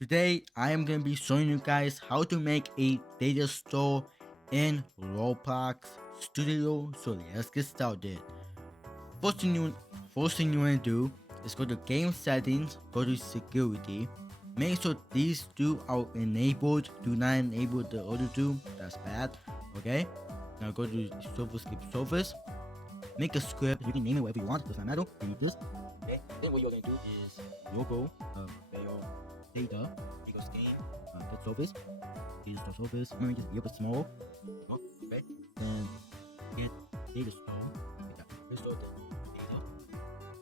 Today I am going to be showing you guys how to make a data store in Roblox Studio. So let's get started. First thing you want to do is go to game settings, go to security. Make sure these two are enabled. Do not enable the other two. That's bad. Okay. Now go to server skip service. Make a script. You can name it whatever you want. Does not matter. Delete this. Okay. Then what you're gonna do is logo your data equals game get service. Use the service. Remember just a small. Okay. Then get data store. Like that. Restore the data.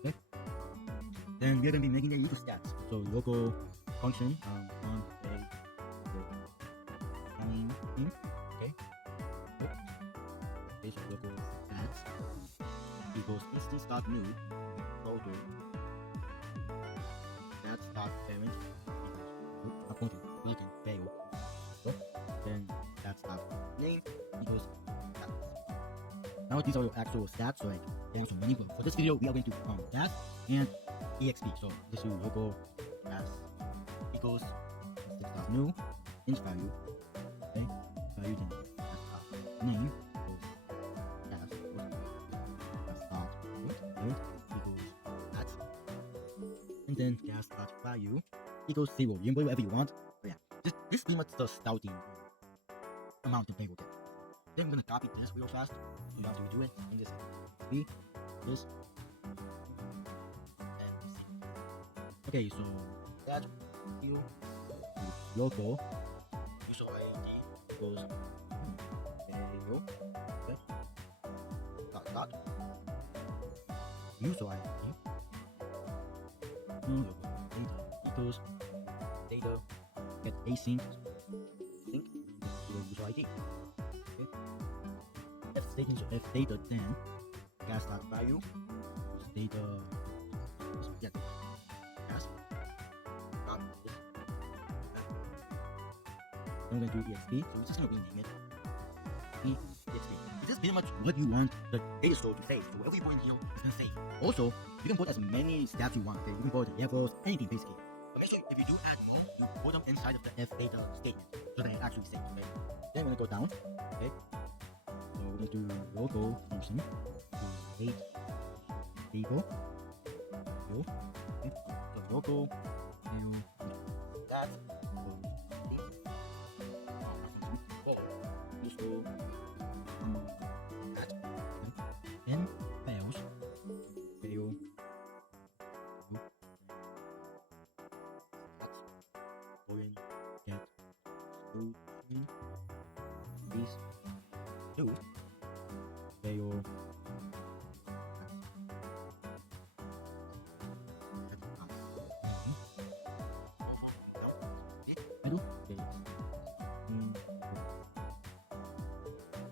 Okay. Then we're gonna be making the user stats. So local function on the main thing. Okay. Okay. So local stats equals instance.new folder stats.parent equals not going to work and fail. So then stats.name equals stats. Now these are your actual stats, so like there's so many, but for this video we are going to stats and exp. So this is local stats equals instance.new int value. Okay, value then stats.name and then gas value equals 0. You can put whatever you want, but yeah, this is pretty much the starting amount of table. Then I'm gonna copy this real fast, so you don't have to redo it. And this B, this, and C. Okay, so that you local user ID equals okay, dot user ID data equals data get async sync user ID. Okay. If statement if data then gas dot value data get gas dot this. Then we're gonna do exp, so we're just gonna rename it exp. This is pretty much what you want the data store to save. So whatever you put in here is gonna save. Also, you can put as many stats you want. Okay? You can put levels, anything basically. But make sure if you do add more, you put them inside of the f data statement so they actually save. Okay. Then we're gonna go down. Okay. So we're gonna do local function to rate table. Okay. So local stats. N fails fail going get solution is no fail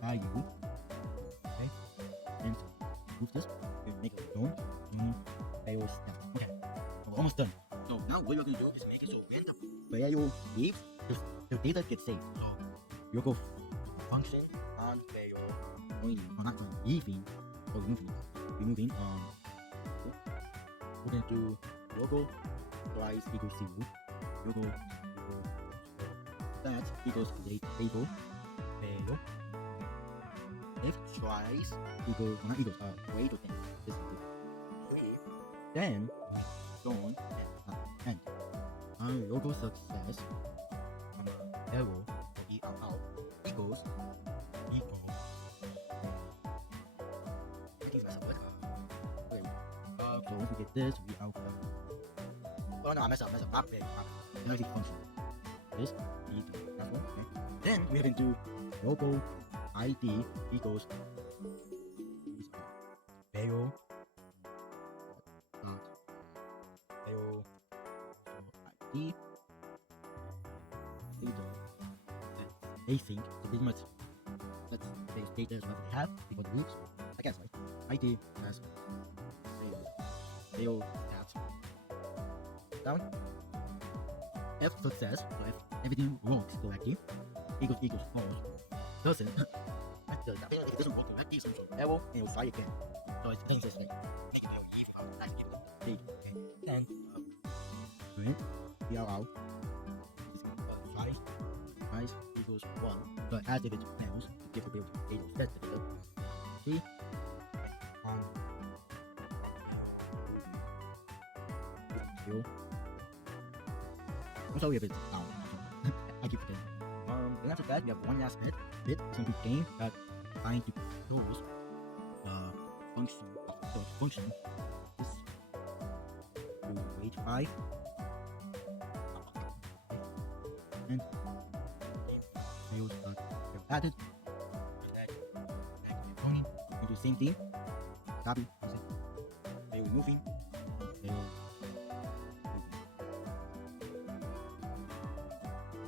value. Okay, and move this and make it known. Fails now. Okay, we're almost done. So now what you're gonna do is make it so when the value leaves, the data gets saved. So you go function on value going or not leaving or removing we're gonna do local price equals 0. Local that equals date table value. If tries equals not equals way to think this is if then go on and local success error or ERR equals I think myself okay. So once we get this we are oh no I messed up not big now the function this that's one okay. Then we have into local ID equals value dot value ID data async. So pretty much let's say data is what we have because the loops I guess right ID as value stats down if success so if everything works correctly equals false doesn't apparently if it doesn't work correctly some sort of error and it'll try again. So it's things this way. And print PRR equals 1. So as if it fails, you give the bill to data set the data. See? Um, 0. I'm sorry if it's I keep forgetting. Then after that, we have one last bit, simple game that trying to use function, so its function is to wait 5 and we use we have added we do the same thing, copy, they will moving, they will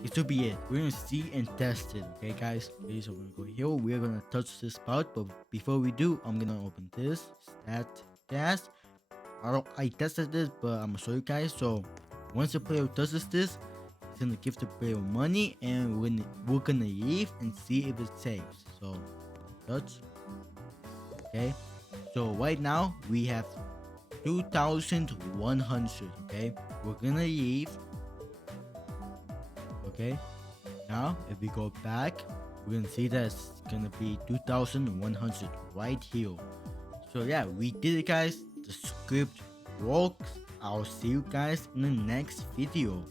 it should be it. We're gonna see and test it, okay guys? Okay, so we're gonna go here, we're gonna touch this part, but before we do, I'm gonna open this stat gas. I tested this, but I'm gonna show you guys. So once the player touches this, it's gonna give the player money, and we're gonna leave and see if it saves. So touch, okay. So right now we have 2,100. Okay, we're gonna leave. Okay, now if we go back, we're gonna see that it's gonna be 2,100 right here. So yeah, we did it guys. The script works. I'll see you guys in the next video.